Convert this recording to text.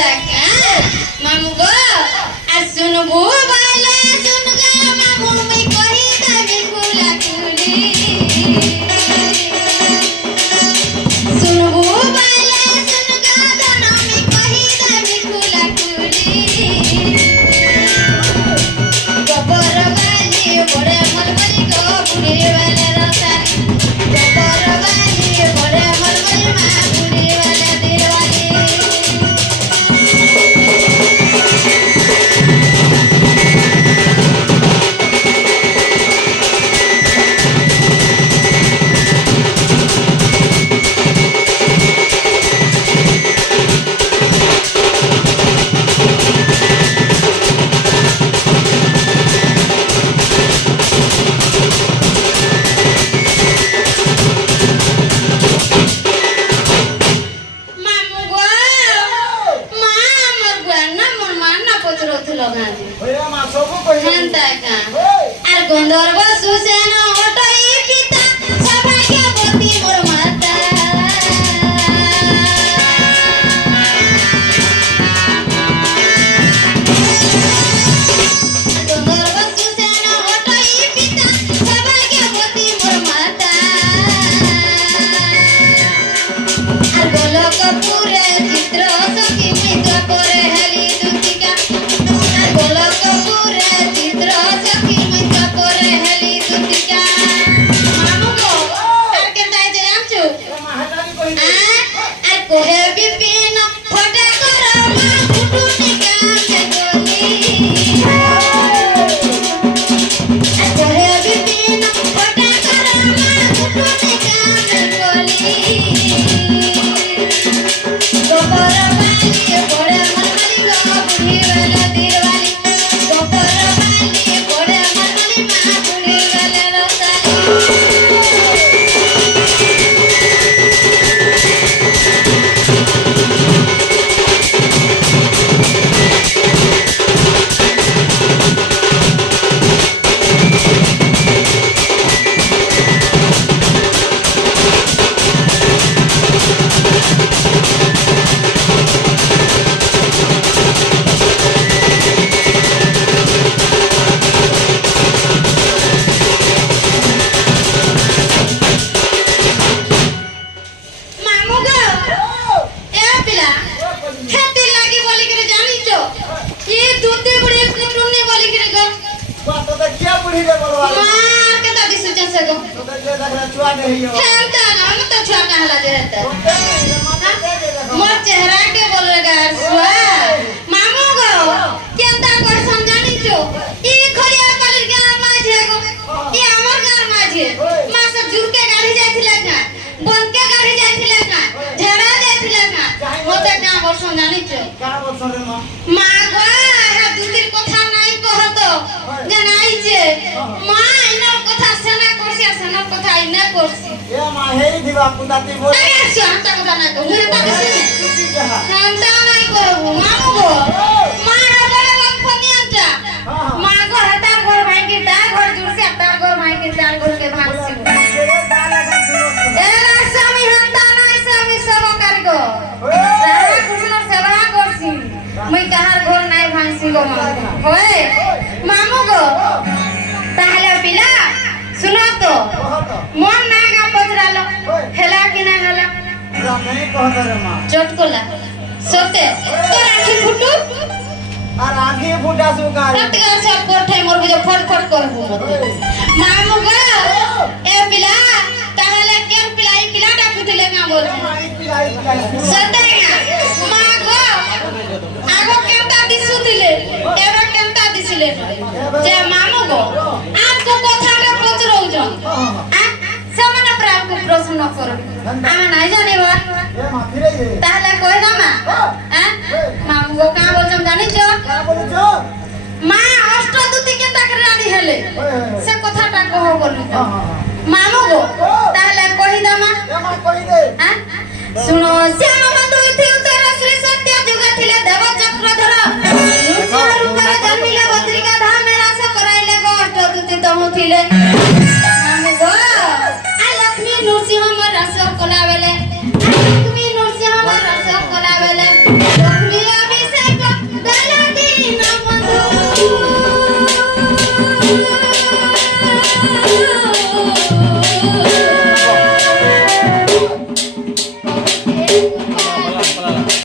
मामू गो सुनबू बाले सुन गा मामू मैं कही देबी फूला कुली सुनबू बाले सुन गा गाना मैं कही देबी फूला कुली गोबर वाली बड़े मलमली गो बुढ़ी वाले रसारी गोबर वाली बड़े मलमली मां बुढ़ी वाले दिलवाली गंधर्व सुसेन ओटई पिता सौभाग्यवती मोर माता गंधर्व सुसेन ओटई पिता सौभाग्यवती मोर माता আর গোলকপুরে চিত্র সখী মিত্র করে হেলি দুতিকা আর গোলকপুরে চিত্র সখী মিত্র করে হেলি দুতিকা মামু গো আর কেনতা যে আমছু আর কোহে বিপিন ফটা কর মা ফুটুটিকা কে গলি আর কোহে বিপিন ফটা কর মা ফুটুটিকা কে গলি गोबर वाली बड़े मलमली गो बुढ़ी वाले दिलवाली गोबर वाली बड़े मलमली मां बुढ़ी वाले रसाली मोर चेहरा के बोल लगा सुआ मामू गो केंता कर समझानी छो ई खलिया कली गांव माझे गो ई हमर गांव माझे मां सब जुर के गाड़ी जाथिला ना बन के गाड़ी जाथिला ना झरा जाथिला ना मोते गांव बोल समझानी छो का बोल रे मां मां गो हा दुतिर কথা নাই कहतो জানাই যে মা ইনার কথা সেনা করছি আর সেনার কথা ইনা করছি এ মা হেই দিবা পুতাতি বল আরে শান্তা কথা না কো হেতা দিছি শান্তা নাই করব মামু গো মা বড় বাপ ফনিয়াটা মা গো হাতার ঘর ভাই কি তা ঘর জুড়ছে তার ঘর ভাই কি তার ঘর কে ভাঙছি এ না স্বামী হাতা নাই স্বামী সহকার গো রাধা কৃষ্ণর সেবা করছি মই কাহার ঘর নাই ভাঙছি গো মামু হয় মামু গো তাহলে পিলা सुनो तो मन ना गा पजरालो हेला कि ना हेला नहीं कहत रे मां चटकोला सोते तो आखी फुटू और आखी फुटा सुकार ततगा सब कोठे मोर बुझे फटफट करबो मते मामू गो ए पिला ताहले केन पिलाई पिला डाकुथिले ना बोल सोते ना मां गो आगो केनता दिसुथिले एबा केनता दिसिले जे मामू गो आपको कथा ସେମାନେ ପ୍ରାୟକୁ ପ୍ରଶ୍ନ କର ଆମେ ନାଇଁ ଜାଣିବା ତାହେଲେ କହିଲା ମା ମାମୁ ଗো କାଁ ବୋଲଛନ୍ ଜାଣିଛ ମା ଅଷ୍ଟଦୂତି କେନ୍ତା କରି ରାଣୀ ହେଲେ ସେ କଥାଟା କହ ବୋଲୁ ମାମୁ ଗো ତାହେଲେ କହିଦମା ଶୁଣ ଶ୍ୟାମ ବନ୍ଧୁ ଥିଉତର ଶ୍ରୀ ସତ୍ୟ ଯୁଗ ଥିଲେ ଦେବ ଚକ୍ରଧର ରୂପର ଜନ୍ମିଲେ ଭଦ୍ରିକା ଧାମେ ରାସ କରାଇଲେ ଗೋ ଅଷ୍ଟଦୂତି ତମୁ ଥିଲେ